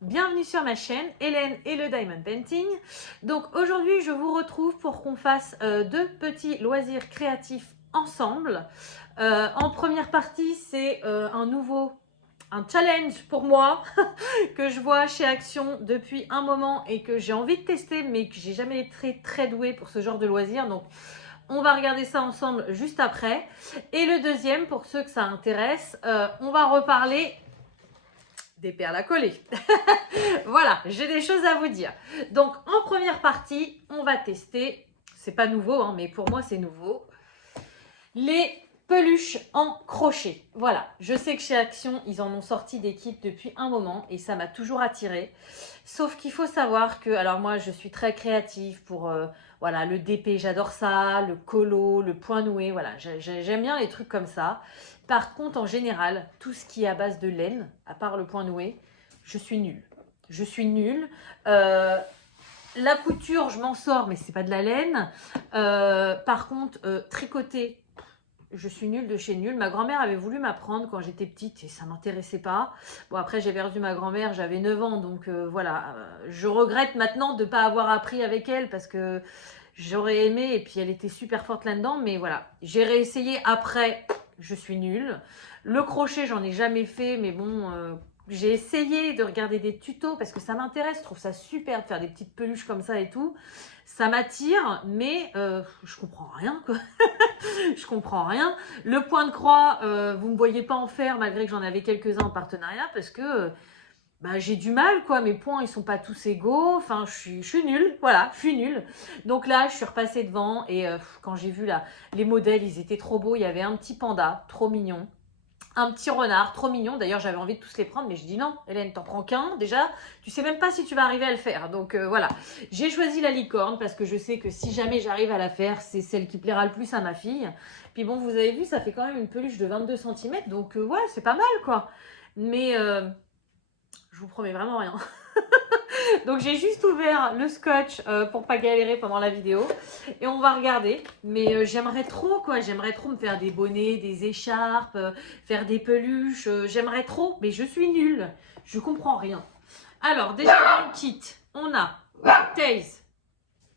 Bienvenue sur ma chaîne, Hélène et le Diamond Painting. Donc aujourd'hui, je vous retrouve pour qu'on fasse deux petits loisirs créatifs ensemble. En première partie, c'est un challenge pour moi que je vois chez Action depuis un moment et que j'ai envie de tester, mais que j'ai jamais été très douée pour ce genre de loisirs. Donc on va regarder ça ensemble juste après. Et le deuxième, pour ceux que ça intéresse, on va reparler des perles à coller. Voilà, j'ai des choses à vous dire. Donc, en première partie, on va tester, c'est pas nouveau, hein, mais pour moi, c'est nouveau, les peluches en crochet. Voilà, je sais que chez Action, ils en ont sorti des kits depuis un moment et ça m'a toujours attirée. Sauf qu'il faut savoir que, alors moi, je suis très créative pour voilà, le DP, j'adore ça, le colo, le point noué, voilà, j'aime bien les trucs comme ça. Par contre, en général, tout ce qui est à base de laine, à part le point noué, je suis nulle. Je suis nulle. La couture, je m'en sors, mais c'est pas de la laine. Par contre, tricoter, je suis nulle de chez nulle. Ma grand-mère avait voulu m'apprendre quand j'étais petite et ça m'intéressait pas. Bon, après, j'ai perdu ma grand-mère, j'avais 9 ans, donc voilà. Je regrette maintenant de ne pas avoir appris avec elle parce que j'aurais aimé et puis elle était super forte là-dedans, mais voilà. J'ai réessayé après, je suis nulle. Le crochet, j'en ai jamais fait, mais bon, j'ai essayé de regarder des tutos parce que ça m'intéresse, je trouve ça super de faire des petites peluches comme ça et tout. Ça m'attire, mais je comprends rien, quoi. Je comprends rien. Le point de croix, vous ne me voyez pas en faire malgré que j'en avais quelques-uns en partenariat parce que bah, j'ai du mal, quoi. Mes points, ils sont pas tous égaux. Enfin, je suis nulle. Voilà, je suis nulle. Donc là, je suis repassée devant et quand j'ai vu là, les modèles, ils étaient trop beaux. Il y avait un petit panda, trop mignon. Un petit renard, trop mignon. D'ailleurs, j'avais envie de tous les prendre, mais je dis non, Hélène, t'en prends qu'un. Déjà, tu sais même pas si tu vas arriver à le faire. Donc voilà. J'ai choisi la licorne parce que je sais que si jamais j'arrive à la faire, c'est celle qui plaira le plus à ma fille. Puis bon, vous avez vu, ça fait quand même une peluche de 22 cm. Donc ouais, c'est pas mal, quoi. Mais je vous promets vraiment rien. Donc j'ai juste ouvert le scotch pour pas galérer pendant la vidéo et on va regarder. Mais j'aimerais trop, quoi, j'aimerais trop me faire des bonnets, des écharpes, faire des peluches, j'aimerais trop, mais je suis nulle, je comprends rien. Alors déjà dans le kit, on a Taze,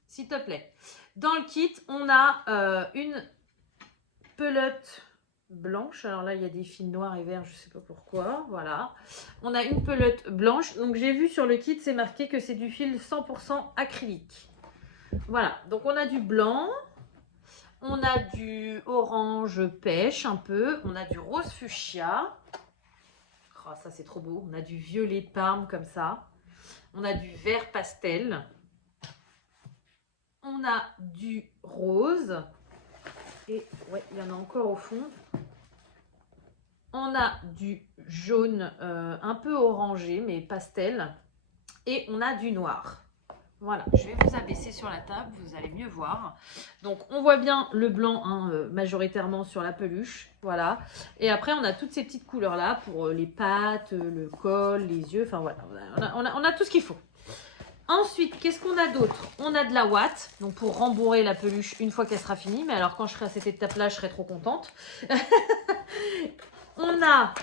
s'il te plaît. Dans le kit, on a une pelote blanche. Alors là, il y a des fils noirs et verts, je sais pas pourquoi. Voilà. On a une pelote blanche. Donc j'ai vu sur le kit, c'est marqué que c'est du fil 100% acrylique. Voilà. Donc on a du blanc. On a du orange pêche un peu. On a du rose fuchsia. Oh, ça c'est trop beau. On a du violet parme comme ça. On a du vert pastel. On a du rose. Et ouais, il y en a encore au fond. On a du jaune un peu orangé, mais pastel. Et on a du noir. Voilà, je vais vous abaisser sur la table, vous allez mieux voir. Donc, on voit bien le blanc hein, majoritairement sur la peluche. Voilà. Et après, on a toutes ces petites couleurs-là pour les pattes, le col, les yeux. Enfin, voilà, on a tout ce qu'il faut. Ensuite, qu'est-ce qu'on a d'autre? On a de la ouate, donc pour rembourrer la peluche une fois qu'elle sera finie. Mais alors, quand je serai à cette étape-là, je serai trop contente. On a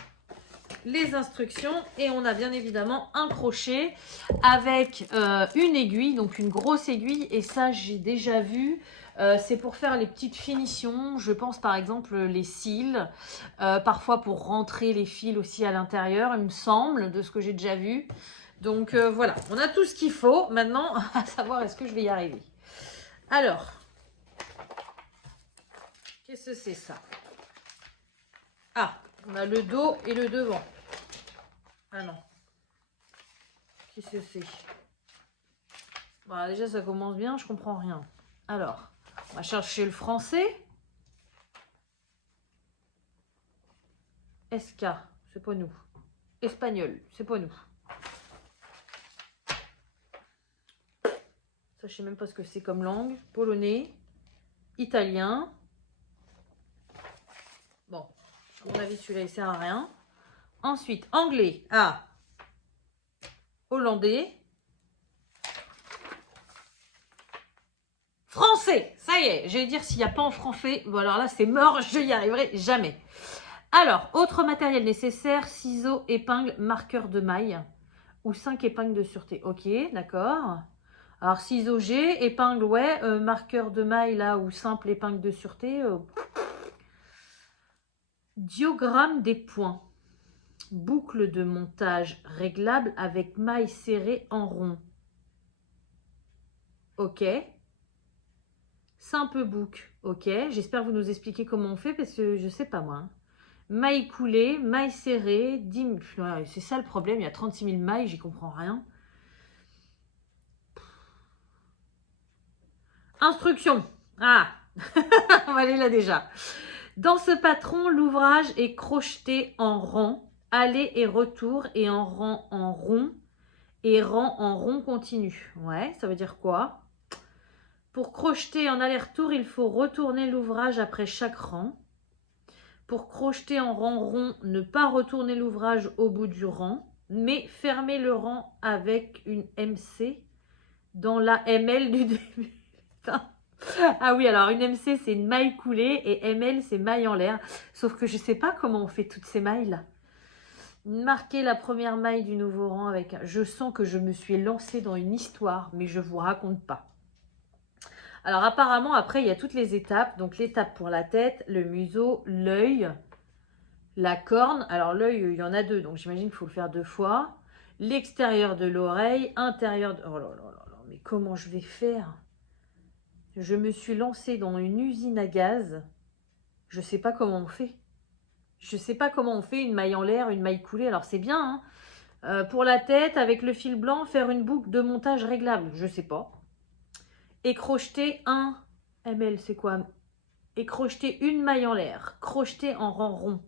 les instructions et on a bien évidemment un crochet avec une aiguille, donc une grosse aiguille. Et ça, j'ai déjà vu. C'est pour faire les petites finitions. Je pense par exemple les cils. Parfois pour rentrer les fils aussi à l'intérieur, il me semble, de ce que j'ai déjà vu. Donc voilà, on a tout ce qu'il faut. Maintenant, à savoir est-ce que je vais y arriver. Alors, qu'est-ce que c'est ça? Ah, on a le dos et le devant. Ah non. Qu'est-ce que c'est? Bon, déjà, ça commence bien, je comprends rien. Alors, on va chercher le français. SK, c'est pas nous. Espagnol, c'est pas nous. Ça, je sais même pas ce que c'est comme langue. Polonais, italien. Bon, à mon avis, celui-là, il sert à rien. Ensuite, anglais. Ah, hollandais. Français, ça y est, j'allais dire s'il n'y a pas en français, bon alors là c'est mort, je n'y arriverai jamais. Alors, autre matériel nécessaire, ciseaux, épingles, marqueur de maille ou 5 épingles de sûreté. Ok, d'accord. Alors, ciseaux G, épingle, ouais. Marqueur de maille, là, ou simple épingle de sûreté. Diagramme des points. Boucle de montage réglable avec maille serrée en rond. Ok. Simple boucle. Ok. J'espère vous nous expliquer comment on fait parce que je sais pas moi. Hein. Maille coulée, maille serrée, 10 000. Ouais, c'est ça le problème, il y a 36 000 mailles, j'y comprends rien. Instruction. Ah, on va aller là déjà. Dans ce patron, l'ouvrage est crocheté en rang, aller et retour et en rang en rond et rang en rond continu. Ouais, ça veut dire quoi? Pour crocheter en aller-retour, il faut retourner l'ouvrage après chaque rang. Pour crocheter en rang rond, ne pas retourner l'ouvrage au bout du rang, mais fermer le rang avec une MC dans la ML du début. Ah oui, alors une MC, c'est une maille coulée et ML, c'est maille en l'air. Sauf que je ne sais pas comment on fait toutes ces mailles-là. Marquer la première maille du nouveau rang avec... Je sens que je me suis lancée dans une histoire, mais je ne vous raconte pas. Alors apparemment, après, il y a toutes les étapes. Donc l'étape pour la tête, le museau, l'œil, la corne. Alors l'œil, il y en a deux, donc j'imagine qu'il faut le faire 2 fois. L'extérieur de l'oreille, intérieur de... Oh là là là là, mais comment je vais faire? Je me suis lancée dans une usine à gaz. Je ne sais pas comment on fait. Je ne sais pas comment on fait une maille en l'air, une maille coulée. Alors c'est bien, hein. Pour la tête, avec le fil blanc, faire une boucle de montage réglable. Je ne sais pas. Et crocheter 1 ml, c'est quoi? Et crocheter une maille en l'air. Crocheter en rang rond.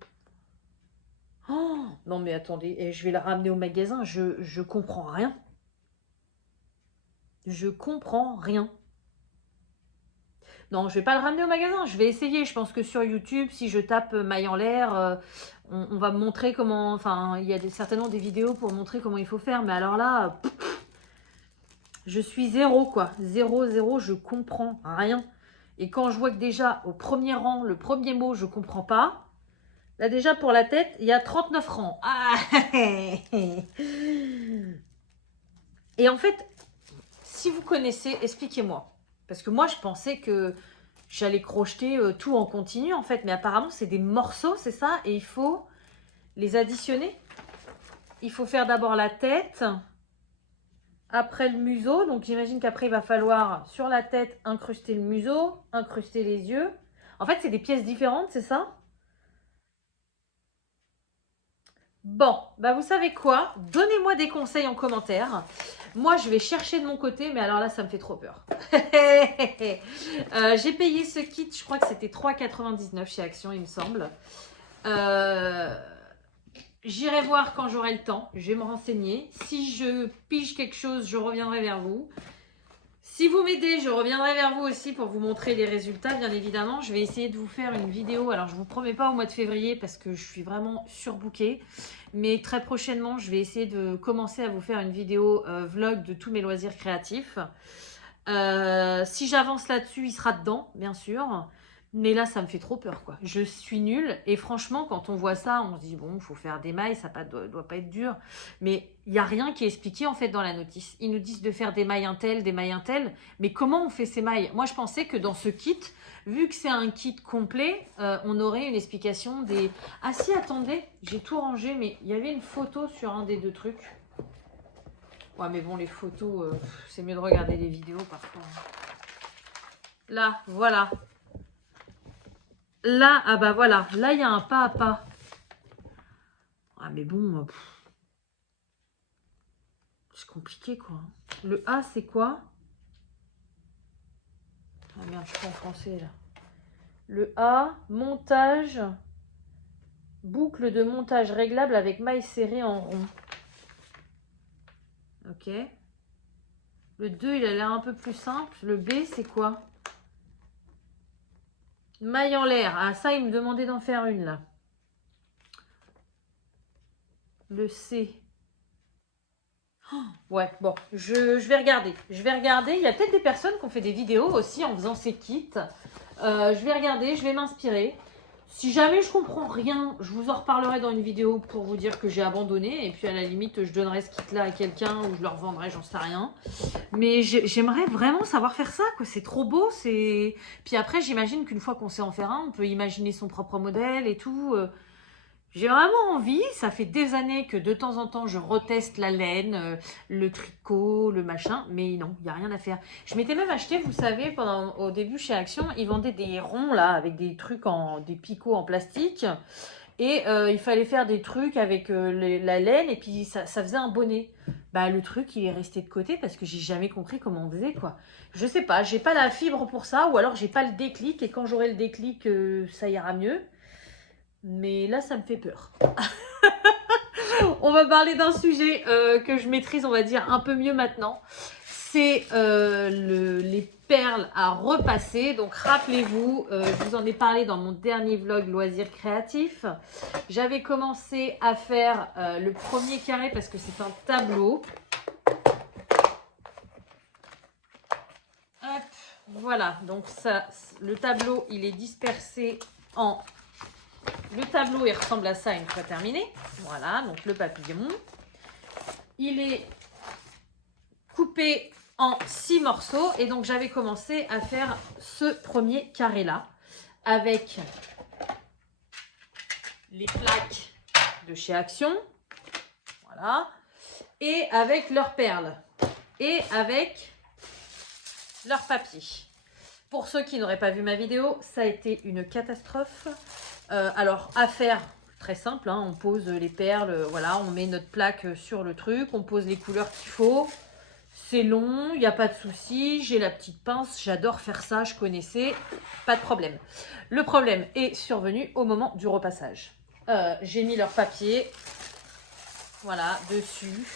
Oh, non mais attendez, et je vais la ramener au magasin. Je comprends rien. Je comprends rien. Non, je vais pas le ramener au magasin. Je vais essayer. Je pense que sur YouTube, si je tape maille en l'air, on va me montrer comment... Enfin, il y a certainement des vidéos pour montrer comment il faut faire. Mais alors là, je suis zéro, quoi. Zéro, je comprends rien. Et quand je vois que déjà, au premier rang, le premier mot, je comprends pas. Là, déjà, pour la tête, il y a 39 rangs. Ah. Et en fait, si vous connaissez, expliquez-moi. Parce que moi, je pensais que j'allais crocheter tout en continu, en fait. Mais apparemment, c'est des morceaux, c'est ça? Et il faut les additionner. Il faut faire d'abord la tête, après le museau. Donc, j'imagine qu'après, il va falloir, sur la tête, incruster le museau, incruster les yeux. En fait, c'est des pièces différentes, c'est ça? Bon, bah vous savez quoi? Donnez-moi des conseils en commentaire. Moi, je vais chercher de mon côté, mais alors là, ça me fait trop peur. J'ai payé ce kit, je crois que c'était 3,99 chez Action, il me semble. J'irai voir quand j'aurai le temps. Je vais me renseigner. Si je pige quelque chose, je reviendrai vers vous. Si vous m'aidez, je reviendrai vers vous aussi pour vous montrer les résultats, bien évidemment. Je vais essayer de vous faire une vidéo. Alors, je ne vous promets pas au mois de février parce que je suis vraiment surbookée. Mais très prochainement, je vais essayer de commencer à vous faire une vidéo vlog de tous mes loisirs créatifs. Si j'avance là-dessus, il sera dedans, bien sûr. Mais là, ça me fait trop peur, quoi. Je suis nulle. Et franchement, quand on voit ça, on se dit, bon, il faut faire des mailles, ça ne doit pas être dur. Mais il n'y a rien qui est expliqué, en fait, dans la notice. Ils nous disent de faire des mailles un tel, des mailles un tel. Mais comment on fait ces mailles? Moi, je pensais que dans ce kit, vu que c'est un kit complet, on aurait une explication des... Ah si, attendez, j'ai tout rangé, mais il y avait une photo sur un des 2 trucs. Ouais, mais bon, les photos, c'est mieux de regarder les vidéos, parfois. Là, voilà. Là, ah bah voilà, là il y a un pas à pas. Ah mais bon, c'est compliqué quoi. Le A c'est quoi? Ah merde, je suis en français là. Le A, montage, boucle de montage réglable avec maille serrée en rond. Ok. Le 2 il a l'air un peu plus simple. Le B c'est quoi? Maille en l'air. Ah ça il me demandait d'en faire une là. Le C. Oh, ouais, bon, je vais regarder. Je vais regarder. Il y a peut-être des personnes qui ont fait des vidéos aussi en faisant ces kits. Je vais regarder, je vais m'inspirer. Si jamais je comprends rien, je vous en reparlerai dans une vidéo pour vous dire que j'ai abandonné. Et puis à la limite, je donnerai ce kit-là à quelqu'un ou je le revendrai, j'en sais rien. Mais j'aimerais vraiment savoir faire ça, quoi. C'est trop beau. Puis après, j'imagine qu'une fois qu'on sait en faire un, on peut imaginer son propre modèle et tout. J'ai vraiment envie, ça fait des années que de temps en temps je reteste la laine, le tricot, le machin, mais non, il n'y a rien à faire. Je m'étais même acheté, vous savez, au début chez Action, ils vendaient des ronds là, avec des trucs des picots en plastique, et il fallait faire des trucs avec la laine, et puis ça faisait un bonnet. Bah le truc il est resté de côté parce que j'ai jamais compris comment on faisait quoi. Je sais pas, j'ai pas la fibre pour ça, ou alors j'ai pas le déclic, et quand j'aurai le déclic, ça ira mieux. Mais là, ça me fait peur. On va parler d'un sujet que je maîtrise, on va dire, un peu mieux maintenant. C'est les perles à repasser. Donc, rappelez-vous, je vous en ai parlé dans mon dernier vlog loisirs créatifs. J'avais commencé à faire le premier carré parce que c'est un tableau. Hop, voilà, donc ça, le tableau, il est dispersé en... Le tableau, il ressemble à ça une fois terminé. Voilà, donc le papillon. Il est coupé en 6 morceaux. Et donc, j'avais commencé à faire ce premier carré-là avec les plaques de chez Action. Voilà. Et avec leurs perles. Et avec leur papier. Pour ceux qui n'auraient pas vu ma vidéo, ça a été une catastrophe. Alors, à faire, très simple, hein, on pose les perles, voilà, on met notre plaque sur le truc, on pose les couleurs qu'il faut. C'est long, il n'y a pas de souci, j'ai la petite pince, j'adore faire ça, je connaissais, pas de problème. Le problème est survenu au moment du repassage. J'ai mis leur papier, voilà, dessus.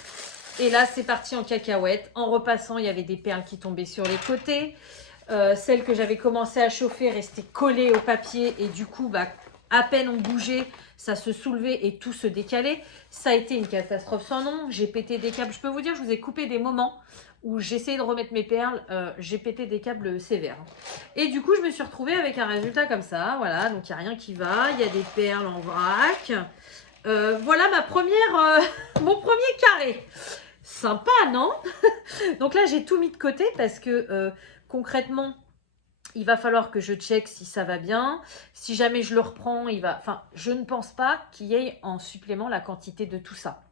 Et là, c'est parti en cacahuète. En repassant, il y avait des perles qui tombaient sur les côtés. Celles que j'avais commencé à chauffer restaient collées au papier et du coup, bah, à peine on bougeait, ça se soulevait et tout se décalait. Ça a été une catastrophe sans nom. J'ai pété des câbles. Je peux vous dire, je vous ai coupé des moments où j'essayais de remettre mes perles. J'ai pété des câbles sévères. Et du coup, je me suis retrouvée avec un résultat comme ça. Voilà, donc il n'y a rien qui va. Il y a des perles en vrac. Voilà mon premier carré. Sympa, non? Donc là, j'ai tout mis de côté parce que concrètement, il va falloir que je check si ça va bien. Si jamais je le reprends, enfin, je ne pense pas qu'il y ait en supplément la quantité de tout ça.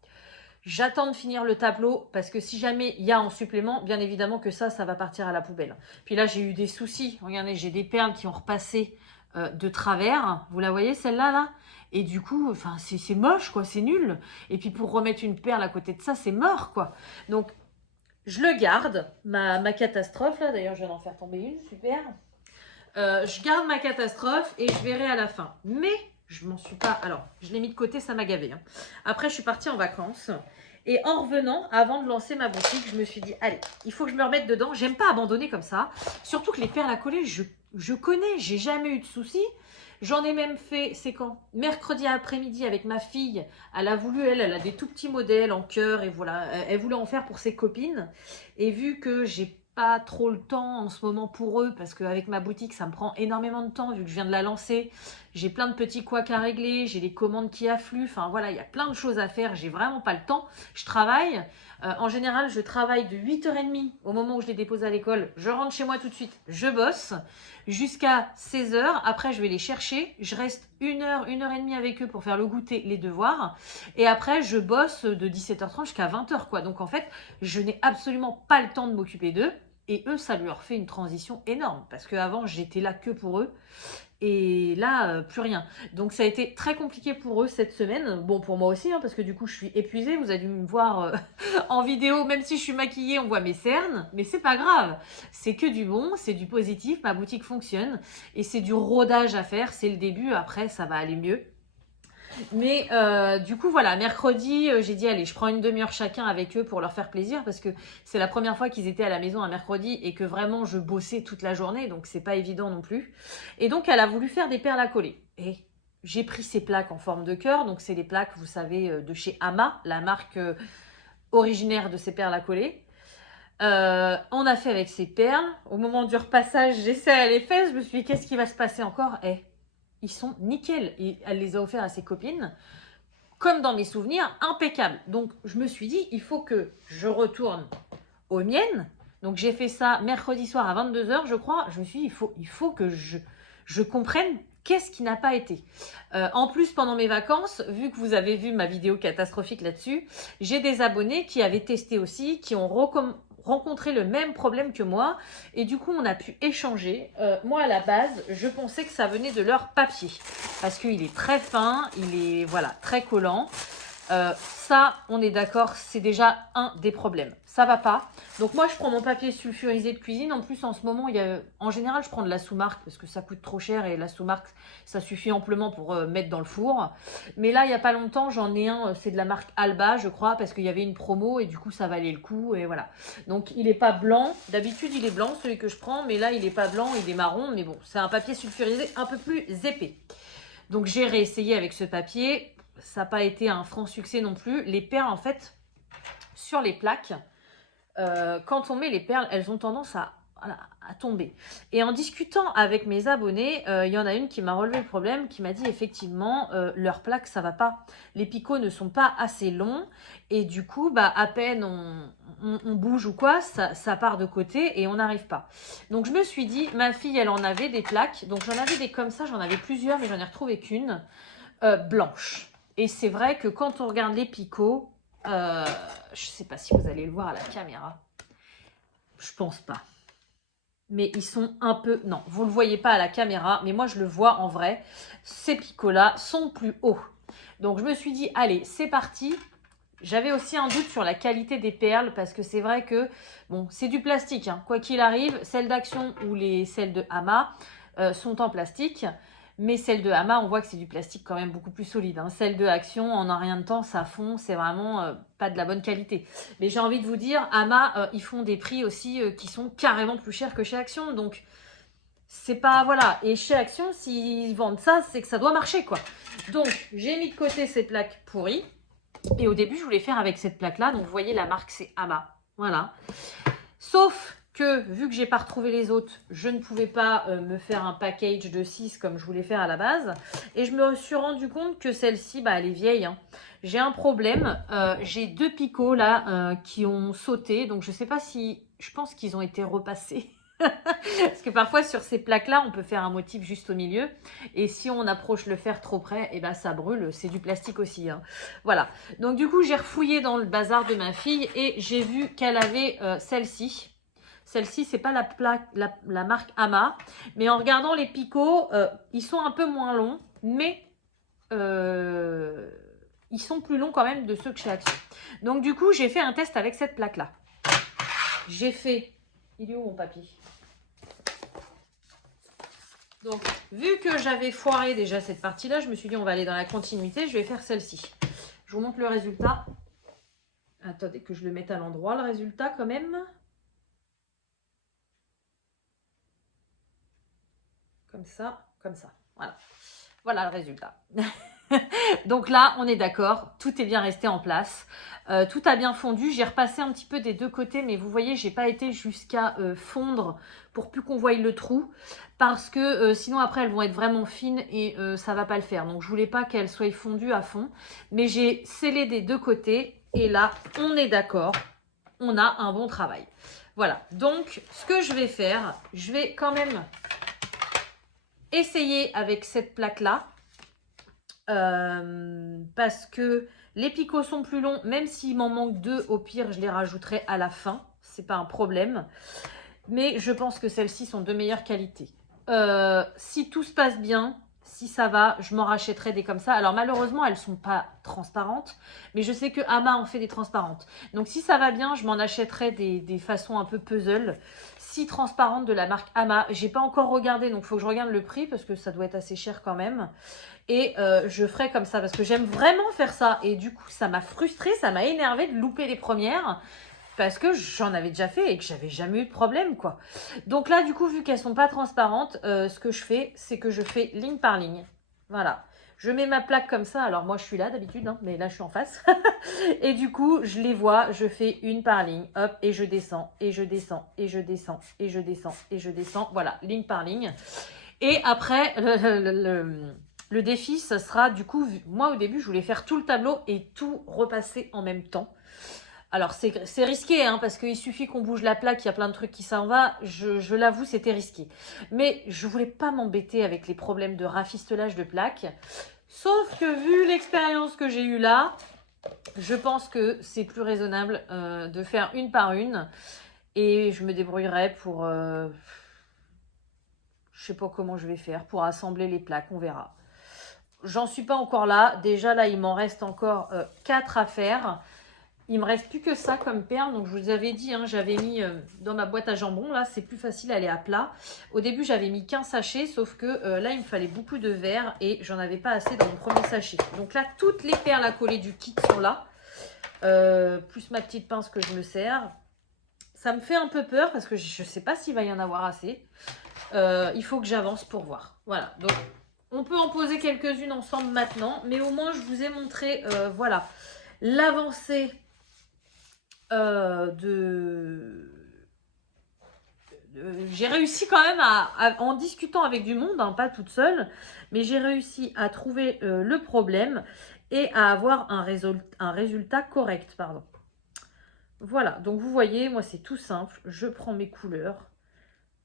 J'attends de finir le tableau parce que si jamais il y a en supplément, bien évidemment que ça va partir à la poubelle. Puis là, j'ai eu des soucis. Regardez, j'ai des perles qui ont repassé de travers. Vous la voyez, celle-là, là? Et du coup, enfin, c'est moche, quoi. C'est nul. Et puis, pour remettre une perle à côté de ça, c'est mort, quoi. Donc, je le garde, ma catastrophe, là. D'ailleurs, je viens d'en faire tomber une, super. Je garde ma catastrophe et je verrai à la fin. Mais je m'en suis pas... Alors, je l'ai mis de côté, ça m'a gavé. Hein. Après, je suis partie en vacances. Et en revenant, avant de lancer ma boutique, je me suis dit, allez, il faut que je me remette dedans. J'aime pas abandonner comme ça. Surtout que les perles à coller, je connais. J'ai jamais eu de soucis. J'en ai même fait, c'est quand? Mercredi après-midi avec ma fille. Elle a voulu, elle a des tout petits modèles en cœur. Et voilà, elle voulait en faire pour ses copines. Et vu que j'ai pas trop le temps en ce moment pour eux parce qu'avec ma boutique ça me prend énormément de temps vu que je viens de la lancer, j'ai plein de petits couacs à régler, j'ai les commandes qui affluent, enfin voilà, il y a plein de choses à faire, j'ai vraiment pas le temps. Je travaille, en général je travaille de 8h30 au moment où je les dépose à l'école, je rentre chez moi tout de suite, je bosse jusqu'à 16h, après je vais les chercher, je reste 1h, 1h30 avec eux pour faire le goûter, les devoirs, et après je bosse de 17h30 jusqu'à 20h quoi, donc en fait je n'ai absolument pas le temps de m'occuper d'eux. Et eux, ça leur fait une transition énorme. Parce qu'avant, j'étais là que pour eux. Et là, plus rien. Donc, ça a été très compliqué pour eux cette semaine. Bon, pour moi aussi, hein, parce que du coup, je suis épuisée. Vous avez dû me voir en vidéo. Même si je suis maquillée, on voit mes cernes. Mais c'est pas grave. C'est que du bon, c'est du positif. Ma boutique fonctionne. Et c'est du rodage à faire. C'est le début. Après, ça va aller mieux. Mais du coup, voilà, mercredi, j'ai dit, allez, je prends une demi-heure chacun avec eux pour leur faire plaisir parce que c'est la première fois qu'ils étaient à la maison un mercredi et que vraiment je bossais toute la journée, donc c'est pas évident non plus. Et donc, elle a voulu faire des perles à coller. Et j'ai pris ces plaques en forme de cœur, donc c'est les plaques, vous savez, de chez Ama, la marque originaire de ces perles à coller. On a fait avec ces perles. Au moment du repassage, j'essaie à les fesses, je me suis dit, qu'est-ce qui va se passer encore? ils sont nickel. Et elle les a offerts à ses copines, comme dans mes souvenirs, impeccables. Donc, je me suis dit, il faut que je retourne aux miennes. Donc, j'ai fait ça mercredi soir à 22 h, je crois. Je me suis dit, il faut que je comprenne qu'est-ce qui n'a pas été. En plus, pendant mes vacances, vu que vous avez vu ma vidéo catastrophique là-dessus, j'ai des abonnés qui avaient testé aussi, qui ont rencontré le même problème que moi. Et du coup, on a pu échanger. Moi, à la base, je pensais que ça venait de leur papier. Parce qu'il est très fin, il est voilà, très collant. Ça, on est d'accord, c'est déjà un des problèmes. Ça va pas. Donc moi, je prends mon papier sulfurisé de cuisine. En plus, en ce moment, en général, je prends de la sous-marque parce que ça coûte trop cher et la sous-marque, ça suffit amplement pour mettre dans le four. Mais là, il n'y a pas longtemps, j'en ai un, c'est de la marque Alba, je crois, parce qu'il y avait une promo et du coup, ça valait le coup et voilà. Donc, il n'est pas blanc. D'habitude, il est blanc, celui que je prends, mais là, il n'est pas blanc, il est marron. Mais bon, c'est un papier sulfurisé un peu plus épais. Donc, j'ai réessayé avec ce papier. Ça n'a pas été un franc succès non plus. Les perles, en fait, sur les plaques, quand on met les perles, elles ont tendance à tomber. Et en discutant avec mes abonnés, il y en a une qui m'a relevé le problème, qui m'a dit effectivement, leurs plaques, ça va pas. Les picots ne sont pas assez longs et du coup, bah, à peine on bouge ou quoi, ça part de côté et on n'arrive pas. Donc, je me suis dit, ma fille, elle en avait des plaques. Donc, j'en avais des comme ça, j'en avais plusieurs, mais j'en ai retrouvé qu'une blanche. Et c'est vrai que quand on regarde les picots, je ne sais pas si vous allez le voir à la caméra. Je pense pas. Mais ils sont un peu... Non, vous ne le voyez pas à la caméra, mais moi je le vois en vrai. Ces picots-là sont plus hauts. Donc je me suis dit, allez, c'est parti. J'avais aussi un doute sur la qualité des perles parce que c'est vrai que, bon, c'est du plastique. Hein. Quoi qu'il arrive, celles d'Action ou celles de Hama sont en plastique. Mais celle de Hama, on voit que c'est du plastique quand même beaucoup plus solide. Hein. Celle de Action, en un rien de temps, ça fond, c'est vraiment pas de la bonne qualité. Mais j'ai envie de vous dire, Hama, ils font des prix aussi qui sont carrément plus chers que chez Action. Donc, c'est pas... Voilà. Et chez Action, s'ils vendent ça, c'est que ça doit marcher, quoi. Donc, j'ai mis de côté ces plaques pourries. Et au début, je voulais faire avec cette plaque-là. Donc, vous voyez, la marque, c'est Hama. Voilà. Sauf que, vu que j'ai pas retrouvé les autres, je ne pouvais pas me faire un package de 6 comme je voulais faire à la base. Et je me suis rendu compte que celle-ci, bah, elle est vieille. Hein. J'ai un problème. J'ai 2 picots là qui ont sauté. Donc, je sais pas si... Je pense qu'ils ont été repassés. Parce que parfois, sur ces plaques-là, on peut faire un motif juste au milieu. Et si on approche le fer trop près, eh ben, ça brûle. C'est du plastique aussi. Hein. Voilà. Donc, du coup, j'ai refouillé dans le bazar de ma fille et j'ai vu qu'elle avait celle-ci. Celle-ci, c'est pas la marque Hama. Mais en regardant les picots, ils sont un peu moins longs. Mais ils sont plus longs quand même de ceux que chez Action. Donc, du coup, j'ai fait un test avec cette plaque-là. J'ai fait... Il est où mon papier? Donc, vu que j'avais foiré déjà cette partie-là, je me suis dit, on va aller dans la continuité. Je vais faire celle-ci. Je vous montre le résultat. Attendez que je le mette à l'endroit, le résultat quand même. Comme ça, comme ça. Voilà. Voilà le résultat. Donc là, on est d'accord, tout est bien resté en place. Tout a bien fondu. J'ai repassé un petit peu des deux côtés, mais vous voyez, j'ai pas été jusqu'à fondre pour plus qu'on voie le trou. Parce que sinon, après, elles vont être vraiment fines et ça va pas le faire. Donc, je voulais pas qu'elles soient fondues à fond. Mais j'ai scellé des deux côtés. Et là, on est d'accord. On a un bon travail. Voilà. Donc, ce que je vais faire, je vais quand même essayer avec cette plaque-là. Parce que les picots sont plus longs, même s'il m'en manque 2, au pire je les rajouterai à la fin, c'est pas un problème, mais je pense que celles-ci sont de meilleure qualité. Si tout se passe bien, si ça va, je m'en rachèterai des comme ça. Alors malheureusement elles sont pas transparentes, mais je sais que Hama en fait des transparentes, donc si ça va bien, je m'en achèterai des façons un peu puzzle, si transparentes de la marque Hama. J'ai pas encore regardé, donc il faut que je regarde le prix parce que ça doit être assez cher quand même. Et je ferai comme ça parce que j'aime vraiment faire ça. Et du coup, ça m'a frustrée, ça m'a énervé de louper les premières parce que j'en avais déjà fait et que j'avais jamais eu de problème, quoi. Donc là, du coup, vu qu'elles sont pas transparentes, ce que je fais, c'est que je fais ligne par ligne. Voilà. Je mets ma plaque comme ça. Alors moi, je suis là d'habitude, hein, mais là, je suis en face. Et du coup, je les vois. Je fais une par ligne. Hop, et je descends, et je descends, et je descends, et je descends, et je descends. Voilà, ligne par ligne. Et après, le défi, ça sera du coup, moi au début, je voulais faire tout le tableau et tout repasser en même temps. Alors c'est risqué, hein, parce qu'il suffit qu'on bouge la plaque, il y a plein de trucs qui s'en vont. Je l'avoue, c'était risqué. Mais je voulais pas m'embêter avec les problèmes de rafistolage de plaques. Sauf que vu l'expérience que j'ai eue là, je pense que c'est plus raisonnable de faire une par une. Et je me débrouillerai pour... je sais pas comment je vais faire pour assembler les plaques, on verra. J'en suis pas encore là. Déjà là, il m'en reste encore 4 à faire. Il me reste plus que ça comme perles. Donc je vous avais dit, hein, j'avais mis dans ma boîte à jambon. Là, c'est plus facile, elle est à plat. Au début, j'avais mis qu'un sachet, sauf que là, il me fallait beaucoup de verre et j'en avais pas assez dans mon premier sachet. Donc là, toutes les perles à coller du kit sont là. Plus ma petite pince que je me sers. Ça me fait un peu peur parce que je sais pas s'il va y en avoir assez. Il faut que j'avance pour voir. Voilà, donc on peut en poser quelques-unes ensemble maintenant, mais au moins je vous ai montré, voilà, l'avancée j'ai réussi quand même en discutant avec du monde, hein, pas toute seule, mais j'ai réussi à trouver le problème et à avoir un résultat correct, pardon. Voilà, donc vous voyez, moi c'est tout simple, je prends mes couleurs,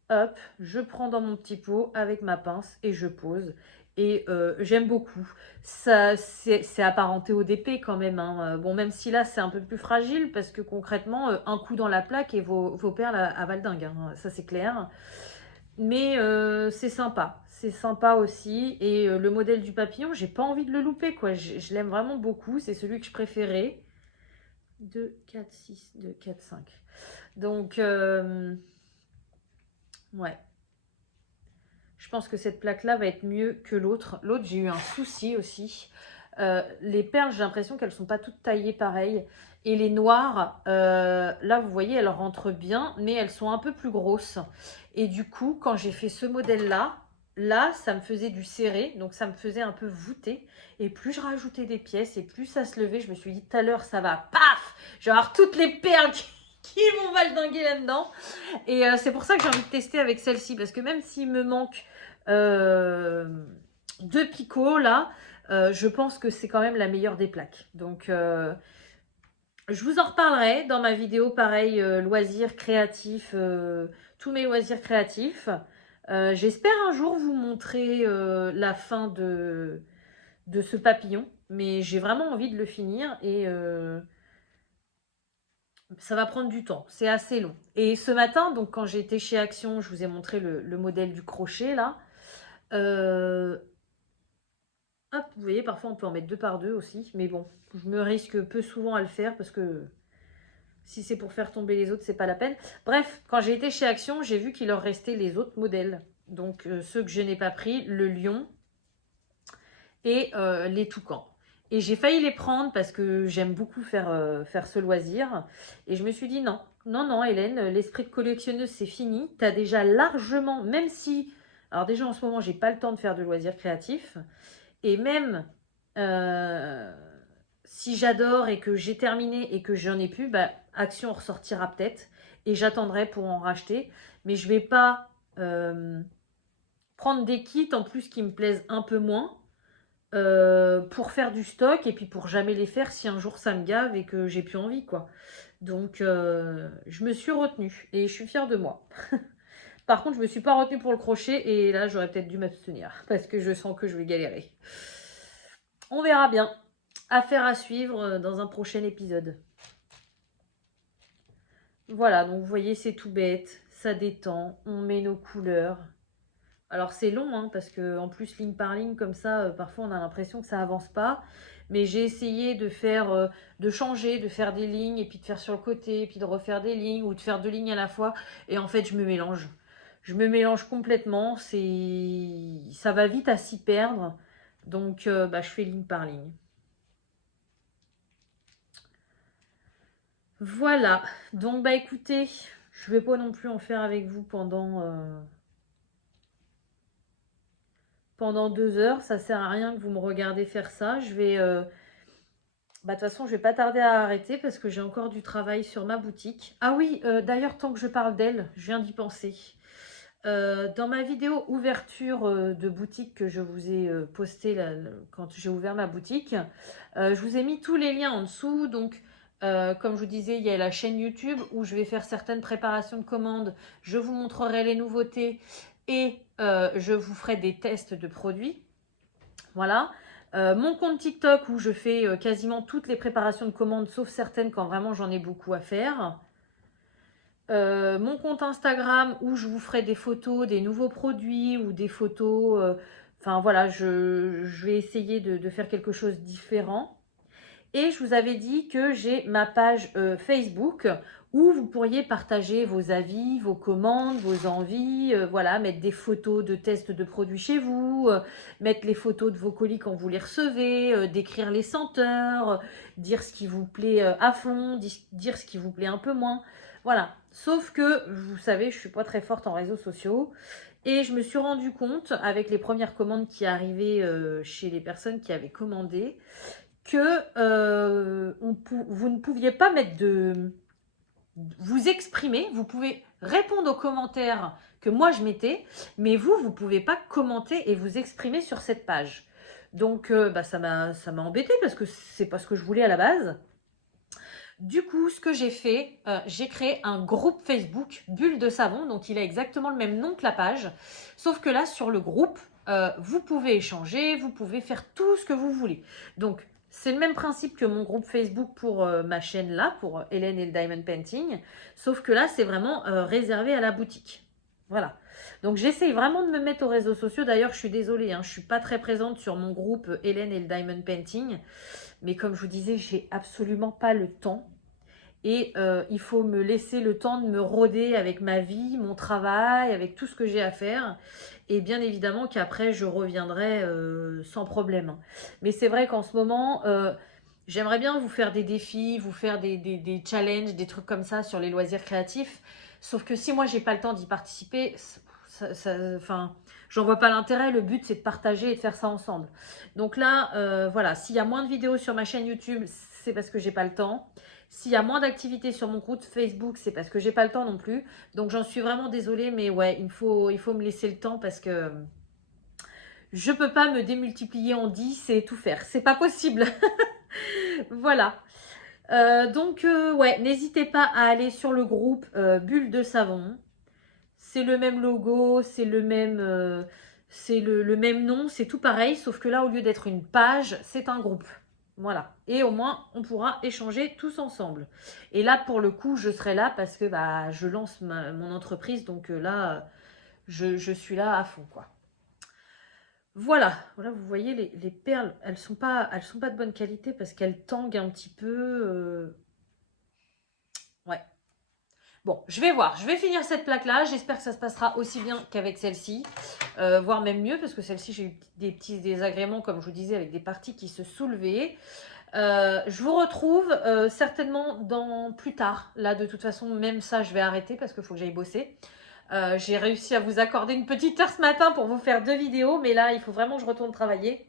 hop, je prends dans mon petit pot avec ma pince et je pose. Et j'aime beaucoup. Ça, c'est apparenté au DP quand même, hein. Bon, même si là, c'est un peu plus fragile parce que concrètement, un coup dans la plaque et vos perles à valdingue, hein. Ça, c'est clair. Mais c'est sympa. C'est sympa aussi. Et le modèle du papillon, j'ai pas envie de le louper, quoi. Je l'aime vraiment beaucoup. C'est celui que je préférais. 2, 4, 6, 2, 4, 5. Donc, ouais. Je pense que cette plaque-là va être mieux que l'autre. L'autre, j'ai eu un souci aussi. Les perles, j'ai l'impression qu'elles ne sont pas toutes taillées pareil. Et les noires, là, vous voyez, elles rentrent bien, mais elles sont un peu plus grosses. Et du coup, quand j'ai fait ce modèle-là, là, ça me faisait du serré, donc ça me faisait un peu voûter. Et plus je rajoutais des pièces, et plus ça se levait, je me suis dit, tout à l'heure, ça va, paf! Je vais avoir toutes les perles qui vont valdinguer là-dedans. Et c'est pour ça que j'ai envie de tester avec celle-ci, parce que même s'il me manque 2 picots là, je pense que c'est quand même la meilleure des plaques. Donc je vous en reparlerai dans ma vidéo pareil, loisirs créatifs, tous mes loisirs créatifs. J'espère un jour vous montrer la fin de ce papillon, mais j'ai vraiment envie de le finir et ça va prendre du temps, c'est assez long. Et ce matin, donc quand j'étais chez Action, je vous ai montré le modèle du crochet là. Hop, vous voyez, parfois on peut en mettre 2 par 2 aussi, mais bon, je me risque peu souvent à le faire parce que si c'est pour faire tomber les autres, c'est pas la peine. Bref, quand j'ai été chez Action, j'ai vu qu'il leur restait les autres modèles. Donc ceux que je n'ai pas pris, le lion et les toucans. Et j'ai failli les prendre parce que j'aime beaucoup faire ce loisir. Et je me suis dit non, non, non, Hélène, l'esprit de collectionneuse, c'est fini. Tu as déjà largement, même si... Alors déjà en ce moment, j'ai pas le temps de faire de loisirs créatifs. Et même si j'adore et que j'ai terminé et que j'en ai plus, bah, Action ressortira peut-être. Et j'attendrai pour en racheter. Mais je vais pas prendre des kits en plus qui me plaisent un peu moins. Pour faire du stock et puis pour jamais les faire si un jour ça me gave et que j'ai plus envie, quoi. Donc je me suis retenue et je suis fière de moi. Par contre, je me suis pas retenue pour le crochet et là j'aurais peut-être dû m'abstenir parce que je sens que je vais galérer. On verra bien. Affaire à suivre dans un prochain épisode. Voilà, donc vous voyez, c'est tout bête, ça détend, on met nos couleurs. Alors c'est long, hein, parce que en plus ligne par ligne comme ça, parfois on a l'impression que ça avance pas. Mais j'ai essayé de faire, de changer, de faire des lignes et puis de faire sur le côté, et puis de refaire des lignes ou de faire 2 lignes à la fois. Et en fait, je me mélange. Je me mélange complètement. Ça va vite à s'y perdre. Donc, bah, je fais ligne par ligne. Voilà. Donc, bah écoutez, je vais pas non plus en faire avec vous pendant 2 heures. Ça sert à rien que vous me regardez faire ça. Je vais... bah, de toute façon, je vais pas tarder à arrêter parce que j'ai encore du travail sur ma boutique. Ah oui, d'ailleurs, tant que je parle d'elle, je viens d'y penser. dans ma vidéo ouverture de boutique que je vous ai postée quand j'ai ouvert ma boutique, je vous ai mis tous les liens en dessous. Donc, comme je vous disais, il y a la chaîne YouTube où je vais faire certaines préparations de commandes. Je vous montrerai les nouveautés et je vous ferai des tests de produits. Voilà. Mon compte TikTok où je fais quasiment toutes les préparations de commandes, sauf certaines quand vraiment j'en ai beaucoup à faire. Mon compte Instagram où je vous ferai des photos des nouveaux produits ou des photos. Enfin voilà, je vais essayer de faire quelque chose de différent. Et je vous avais dit que j'ai ma page Facebook où vous pourriez partager vos avis, vos commandes, vos envies, voilà, mettre des photos de tests de produits chez vous, mettre les photos de vos colis quand vous les recevez, décrire les senteurs, dire ce qui vous plaît à fond, dire ce qui vous plaît un peu moins. Voilà. Sauf que, vous savez, je ne suis pas très forte en réseaux sociaux. Et je me suis rendu compte, avec les premières commandes qui arrivaient chez les personnes qui avaient commandé, que vous ne pouviez pas mettre vous exprimer. Vous pouvez répondre aux commentaires que moi je mettais, mais vous ne pouvez pas commenter et vous exprimer sur cette page. Donc, ça m'a embêté parce que c'est pas ce que je voulais à la base. Du coup, ce que j'ai fait, j'ai créé un groupe Facebook Bulle de Savon. Donc, il a exactement le même nom que la page. Sauf que là, sur le groupe, vous pouvez échanger, vous pouvez faire tout ce que vous voulez. Donc, c'est le même principe que mon groupe Facebook pour ma chaîne là, pour Hélène et le Diamond Painting. Sauf que là, c'est vraiment réservé à la boutique. Voilà. Donc, j'essaye vraiment de me mettre aux réseaux sociaux. D'ailleurs, je suis désolée, je ne suis pas très présente sur mon groupe Hélène et le Diamond Painting. Mais comme je vous disais, j'ai absolument pas le temps. Et il faut me laisser le temps de me rôder avec ma vie, mon travail, avec tout ce que j'ai à faire. Et bien évidemment qu'après, je reviendrai sans problème. Mais c'est vrai qu'en ce moment, j'aimerais bien vous faire des défis, vous faire des challenges, des trucs comme ça sur les loisirs créatifs. Sauf que si moi, j'ai pas le temps d'y participer, enfin, j'en vois pas l'intérêt. Le but, c'est de partager et de faire ça ensemble. Donc là, voilà, s'il y a moins de vidéos sur ma chaîne YouTube, c'est parce que j'ai pas le temps. S'il y a moins d'activités sur mon groupe Facebook, c'est parce que j'ai pas le temps non plus. Donc j'en suis vraiment désolée, mais ouais, il faut me laisser le temps parce que je peux pas me démultiplier en 10 et tout faire. C'est pas possible. Voilà. Donc ouais, n'hésitez pas à aller sur le groupe Bulle de Savon. C'est le même logo, c'est le même, le même nom, c'est tout pareil, sauf que là, au lieu d'être une page, c'est un groupe. Voilà. Et au moins, on pourra échanger tous ensemble. Et là, pour le coup, je serai là parce que je lance mon entreprise. Donc là, je suis là à fond, quoi. Voilà. Voilà, vous voyez, les perles, elles sont pas de bonne qualité parce qu'elles tanguent un petit peu. Ouais. Bon, je vais voir. Je vais finir cette plaque-là. J'espère que ça se passera aussi bien qu'avec celle-ci. Voire même mieux, parce que celle-ci, j'ai eu des petits désagréments, comme je vous disais, avec des parties qui se soulevaient. Je vous retrouve certainement dans plus tard. Là, de toute façon, même ça, je vais arrêter parce qu'il faut que j'aille bosser. J'ai réussi à vous accorder une petite heure ce matin pour vous faire 2 vidéos. Mais là, il faut vraiment que je retourne travailler.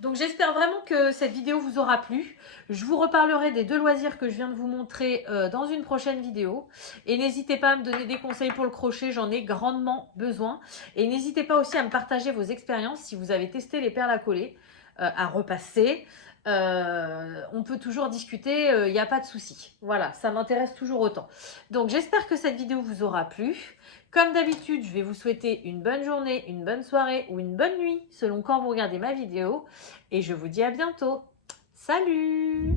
Donc j'espère vraiment que cette vidéo vous aura plu. Je vous reparlerai des 2 loisirs que je viens de vous montrer dans une prochaine vidéo. Et n'hésitez pas à me donner des conseils pour le crochet, j'en ai grandement besoin. Et n'hésitez pas aussi à me partager vos expériences si vous avez testé les perles à coller, à repasser. On peut toujours discuter, il n'y a pas de souci. Voilà, ça m'intéresse toujours autant. Donc j'espère que cette vidéo vous aura plu. Comme d'habitude, je vais vous souhaiter une bonne journée, une bonne soirée ou une bonne nuit, selon quand vous regardez ma vidéo. Et je vous dis à bientôt. Salut!